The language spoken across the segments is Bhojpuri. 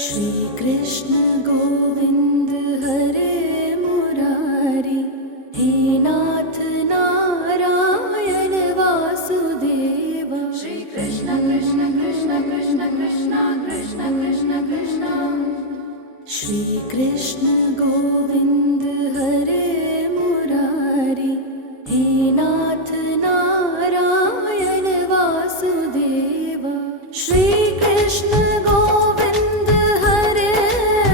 श्री कृष्ण गोविंद हरे मुरारी, हे नाथ नारायण वासुदेव। श्री कृष्ण कृष्ण कृष्ण कृष्ण कृष्ण कृष्ण कृष्ण कृष्ण। श्री कृष्ण गोविंद हरे मुरारी, हे नाथ नारायण वासुदेव। श्री कृष्ण गोविंद हरे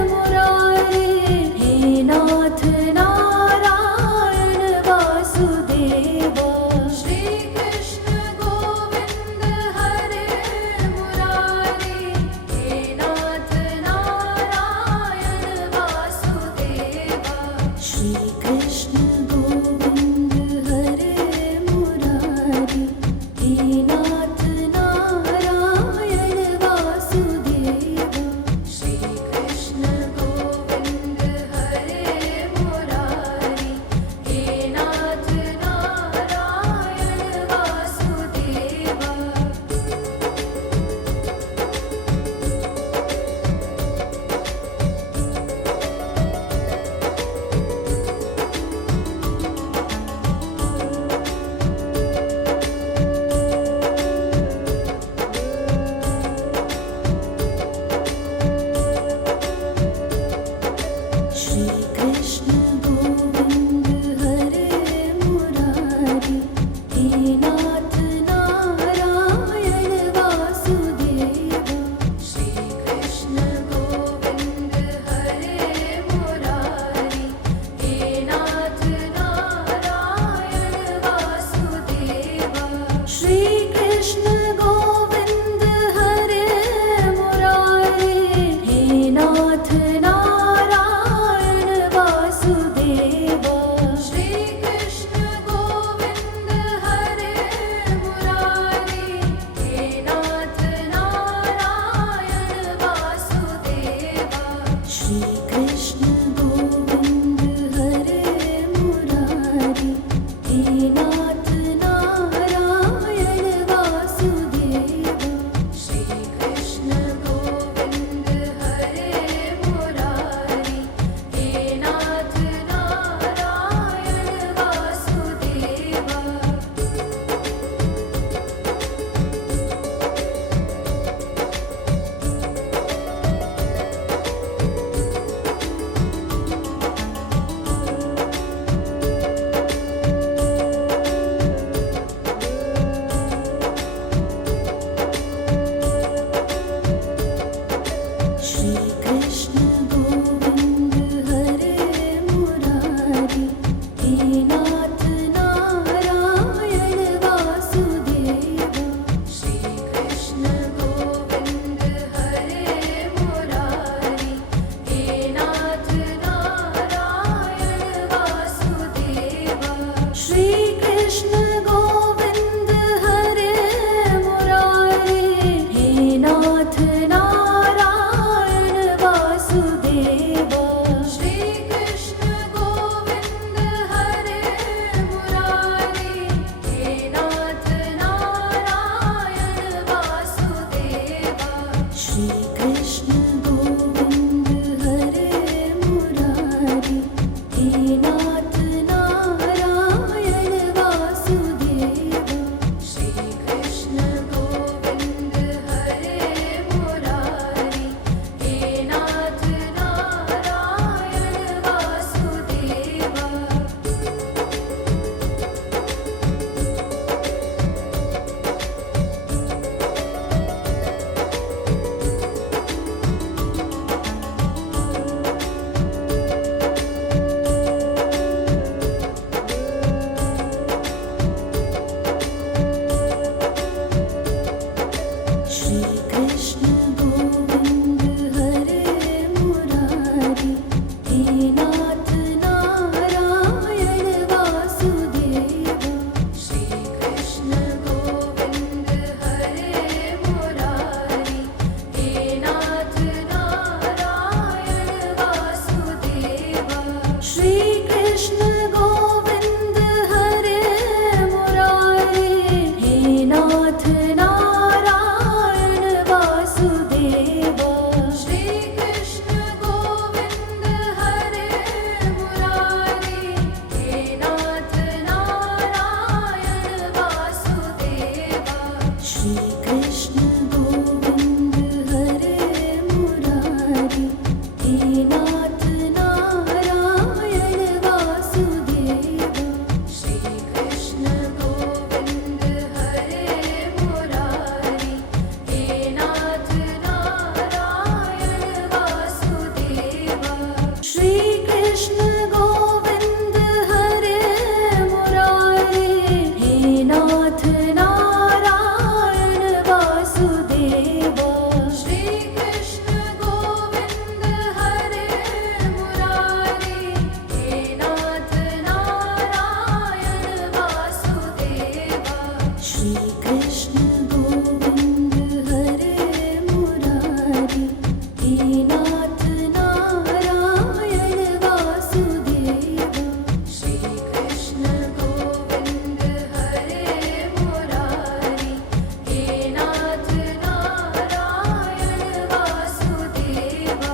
मुरारी, हे नाथ नारायण वासुदेव। श्री कृष्ण गोविंद हरे मुरारी, हे नाथ नारायण वासुदेव। श्री कृष्ण गोविंद हरे मुरारी, हे नाथ नारायण वासुदेव। श्री कृष्ण गोविंद हरे मुरारी, हे नाथ नारायण वासुदेव। श्री कृष्ण गोविंद हरे मुरारी, हे नाथ नारायण वासुदेव। श्री कृष्ण गोविंद हरे मुरारी, हे नाथ नारायण वासुदेव। श्री कृष्ण गोविंद हरे मुरारी, हे नाथ नारायण वासुदेव। श्री कृष्ण गोविंद हरे मुरारी, हे नाथ नारायण वासुदेव। श्री कृष्ण गोविंद हरे मुरारी, हे नाथ नारायण वासुदेव। श्री कृष्ण गोविंद हरे मुरारी, हे नाथ नारायण वासुदेव। श्री कृष्ण गोविंद हरे मुरारी, हे नाथ नारायण वासुदेव। श्री कृष्ण गोविंद हरे मुरारी, हे नाथ नारायण वासुदेव। श्री कृष्ण गोविंद हरे मुरारी, हे नाथ नारायण वासुदेव। नाथ नारायण वासुदेवा श्री कृष्ण गोविंद हरे मुरारी हे नाथ नारायण वासुदेवा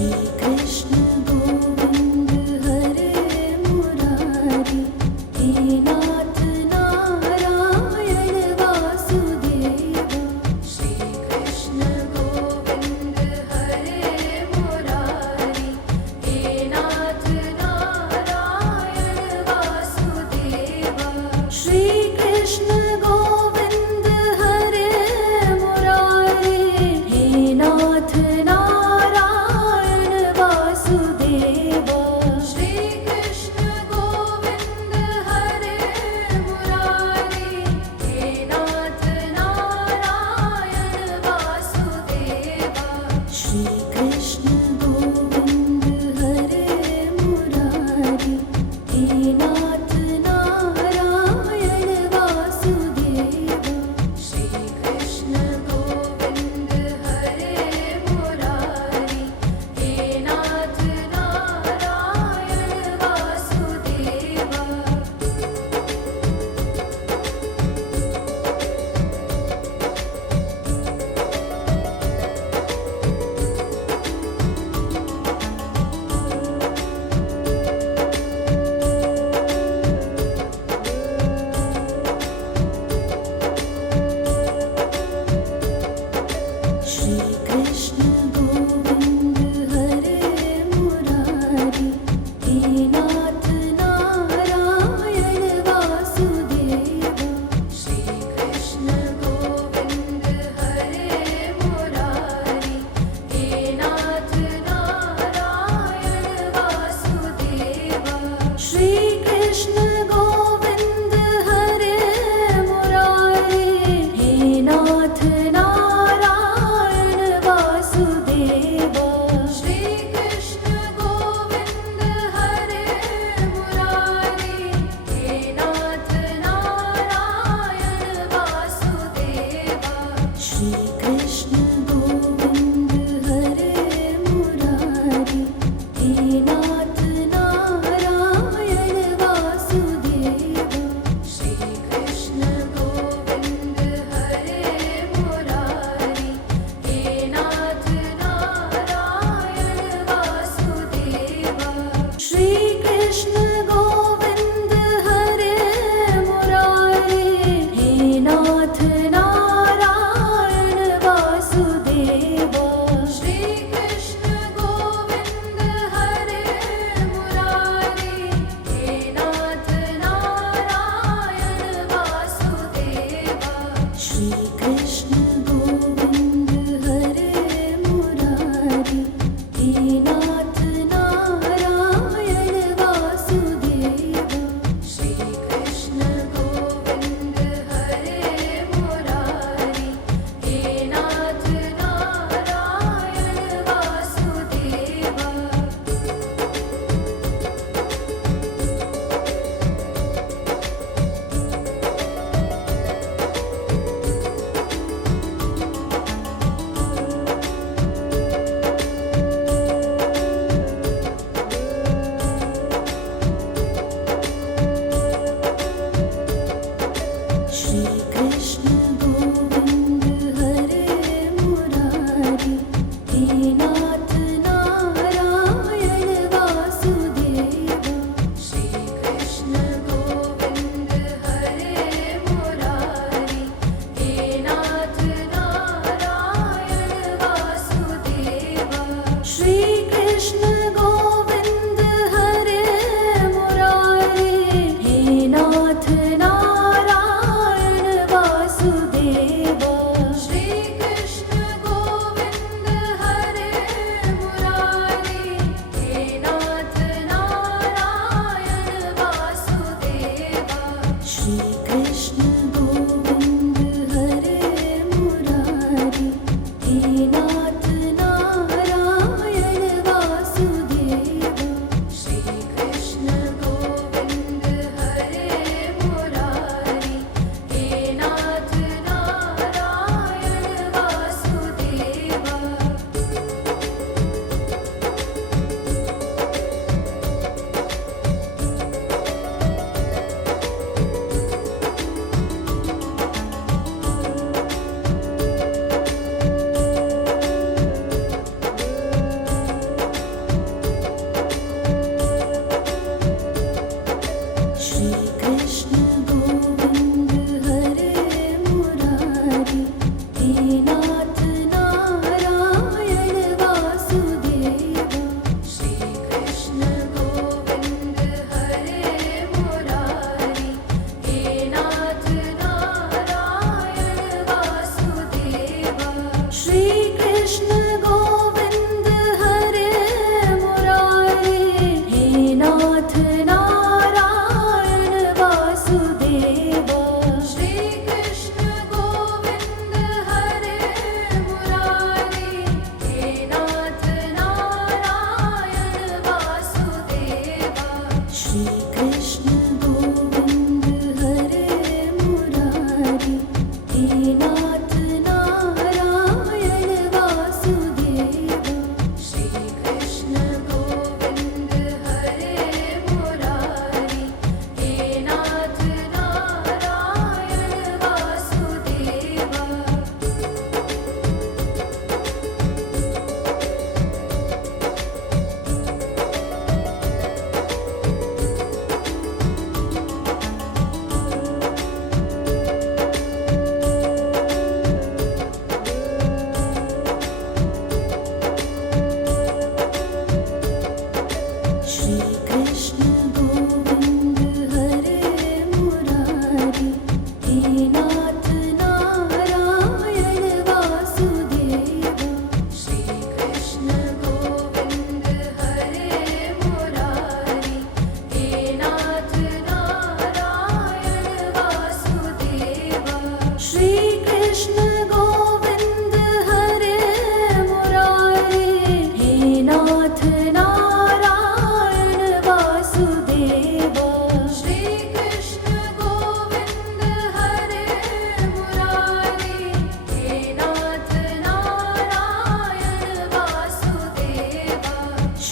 श्री कृष्ण गोविंद हरे मुरारी, हे नाथ नारायण वासुदेवा। श्री कृष्ण गोविंद हरे मुरारी, हे नाथ नारायण वासुदेवा। श्री कृष्ण गोविंद हरे मुरारी, हे नाथ नारायण वासुदेवा। श्री कृष्ण गोविंद हरे मुरारी, हे नाथ नारायण वासुदेवा। श्री कृष्ण गोविंद हरे मुरारी, हे नाथ नारायण वासुदेवा। श्री कृष्ण गोविंद हरे मुरारी, हे नाथ नारायण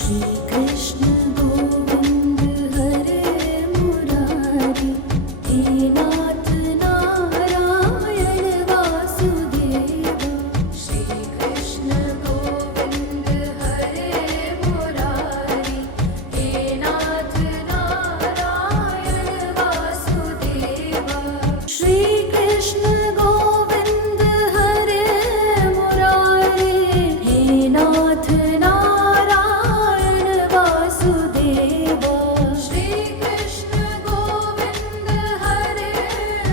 श्री कृष्ण गोविंद हरे मुरारी, हे नाथ नारायण वासुदेवा। श्री कृष्ण गोविंद हरे मुरारी, हे नाथ नारायण वासुदेवा। श्री कृष्ण गोविंद हरे मुरारी, हे नाथ नारायण वासुदेवा। श्री कृष्ण गोविंद हरे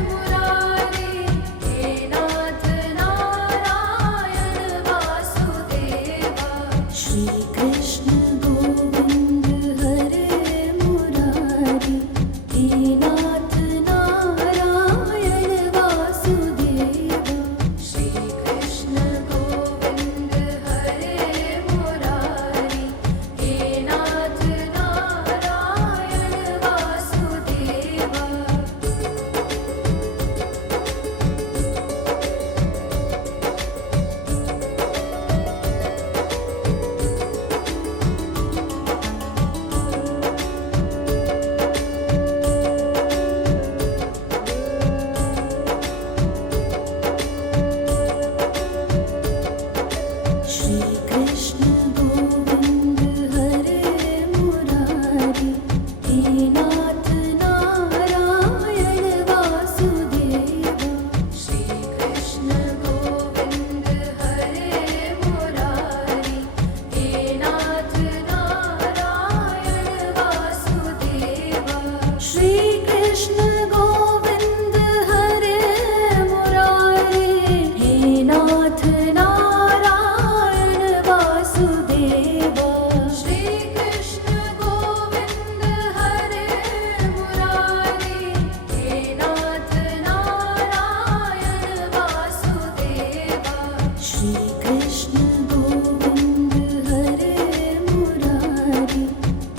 मुरारी, हे नाथ नारायण वासुदेवा। श्री कृष्ण गोविंद हरे मुरारी, हे नाथ नारायण वासुदेवा। श्री कृष्ण गोविंद हरे मुरारी, हे नाथ नारायण वासुदेवा। श्री कृष्ण गोविंद हरे मुरारी, हे नाथ नारायण वासुदेवा। श्री कृष्ण गोविंद हरे मुरारी, हे नाथ नारायण वासुदेवा। श्री कृष्ण गोविंद हरे मुरारी, हे नाथ नारायण वासुदेवा। श्री कृष्ण गोविंद हरे मुरारी, हे नाथ नारायण वासुदेवा। श्री कृष्ण गोविंद हरे मुरारी,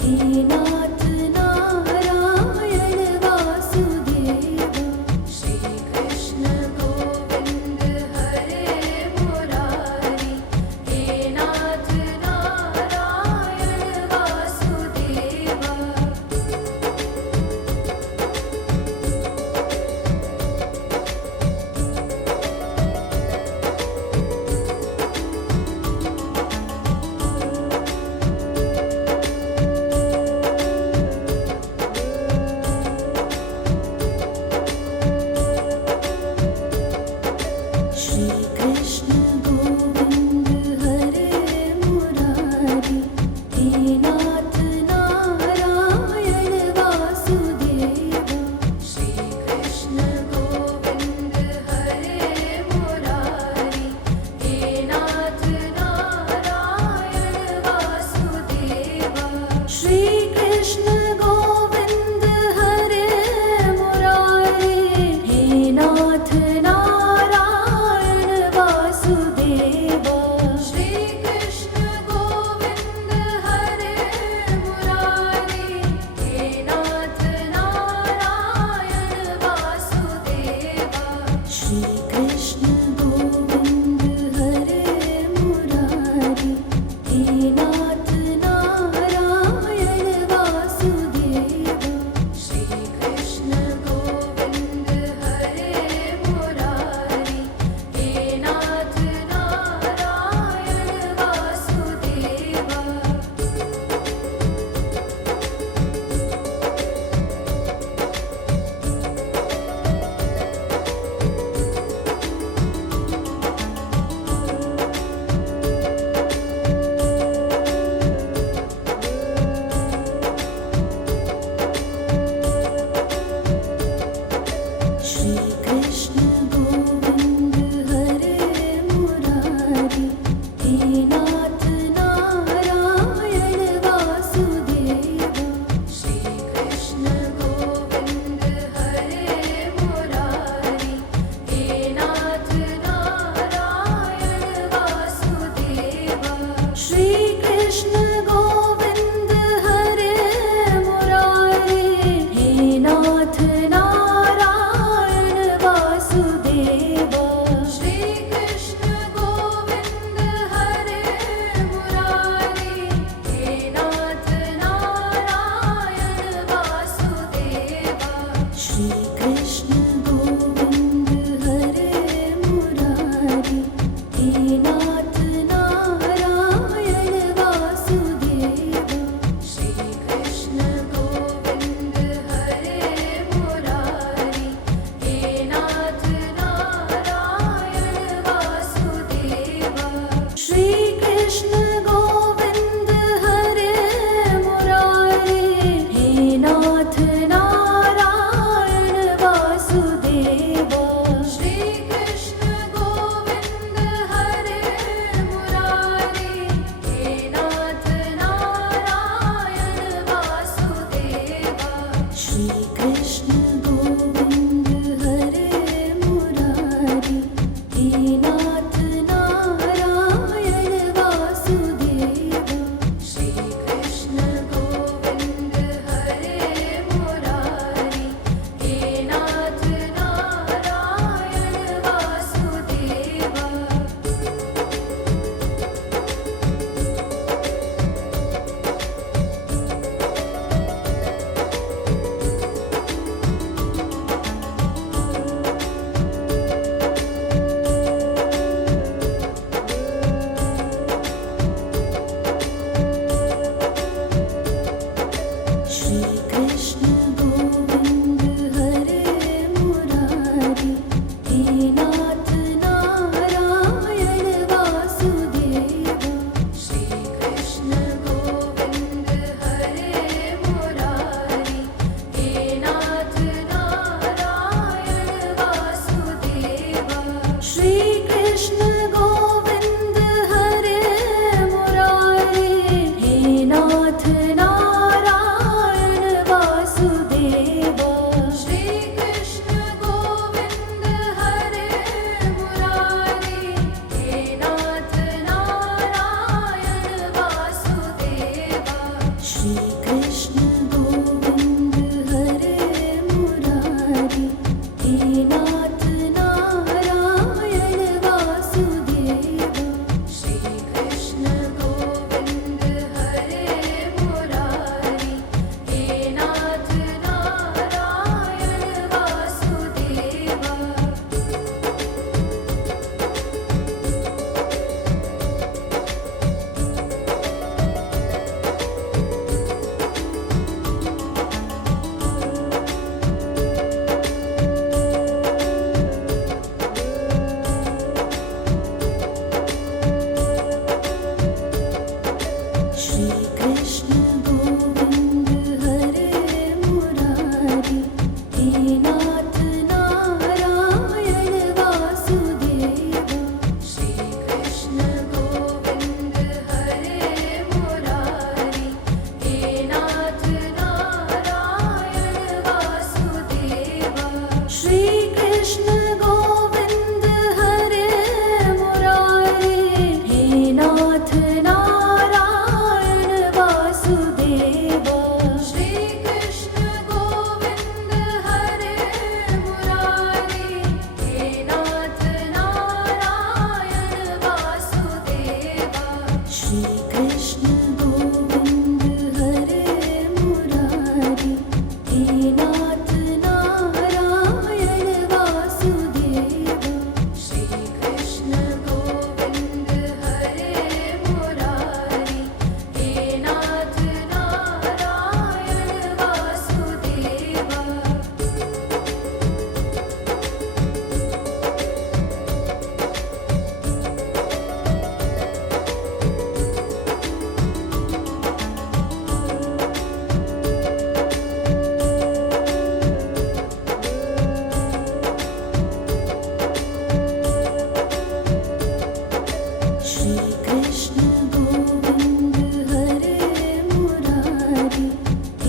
हे नाथ नारायण वासुदेवा। श्री कृष्ण गोविंद हरे मुरारी, हे नाथ नारायण वासुदेवा। श्री कृष्ण गोविंद हरे मुरारी, हे नाथ नारायण वासुदेवा। श्री कृष्ण गोविंद हरे मुरारी, हे नाथ नारायण वासुदेवा। श्री कृष्ण गोविंद हरे मुरारी, हे नाथ नारायण वासुदेवा। श्री कृष्ण गोविंद हरे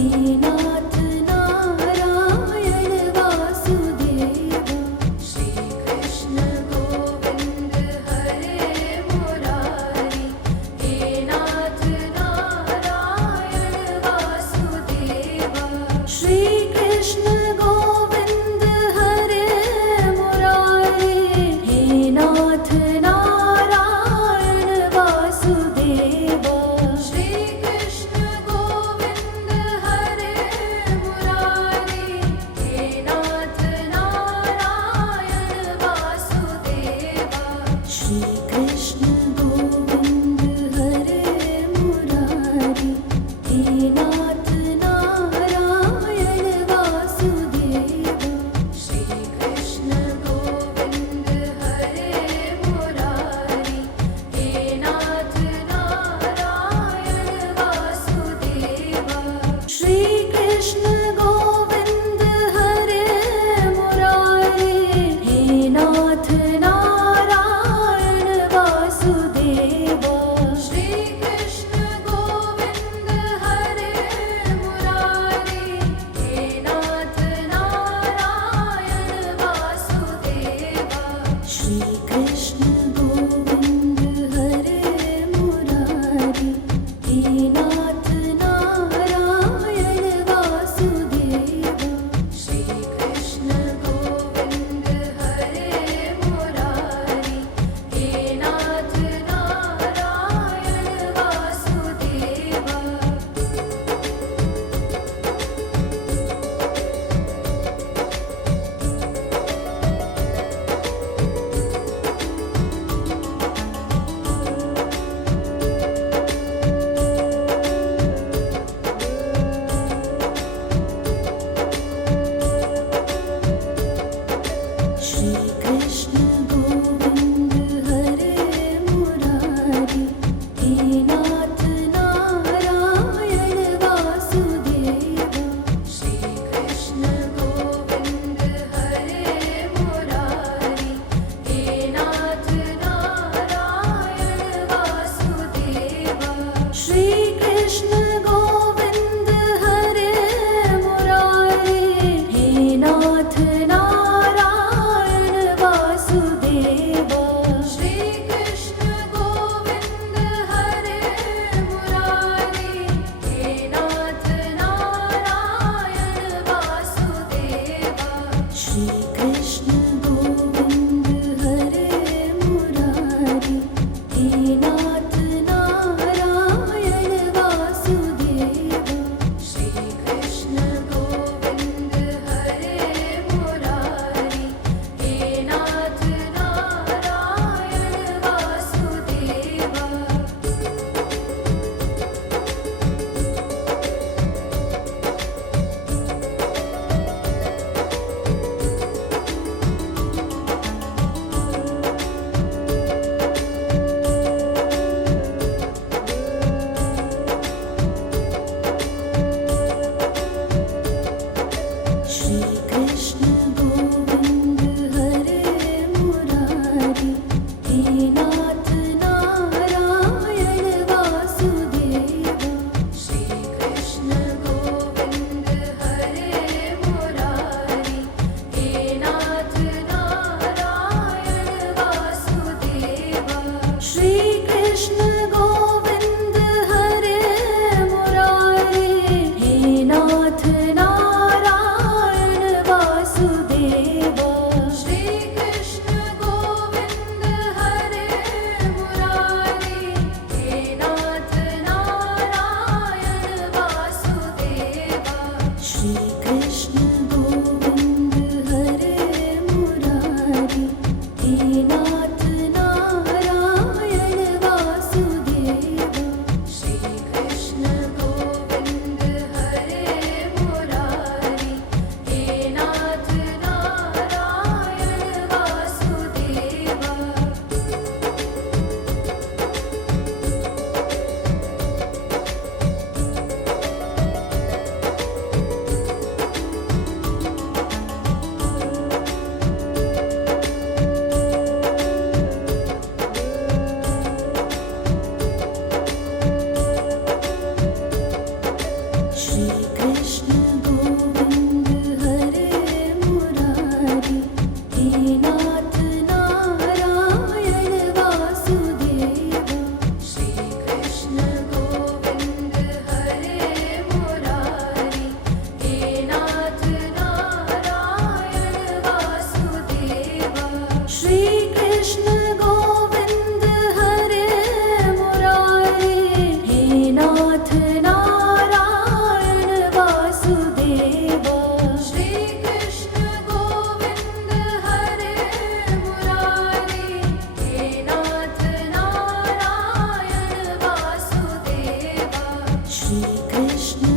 हे नाथ नारायण वासुदेव। श्री कृष्ण गोविंद हरे मुरारी, हे नाथ नारायण वासुदेव। श्री कृष्ण गोविंद हरे मुरारी, हे नाथ नारायण वासुदेव। श्री कृष्ण गोविंद हरे मुरारी, हे नाथ नारायण वासुदेव। श्री कृष्ण गोविंद हरे मुरारी, हे नाथ नारायण वासुदेव। श्री कृष्ण गोविंद हरे मुरारी, हे नाथ नारायण वासुदेव। श्री कृष्ण गोविंद हरे मुरारी, हे नाथ नारायण वासुदेव। श्री कृष्ण गोविंद हरे कृष्ण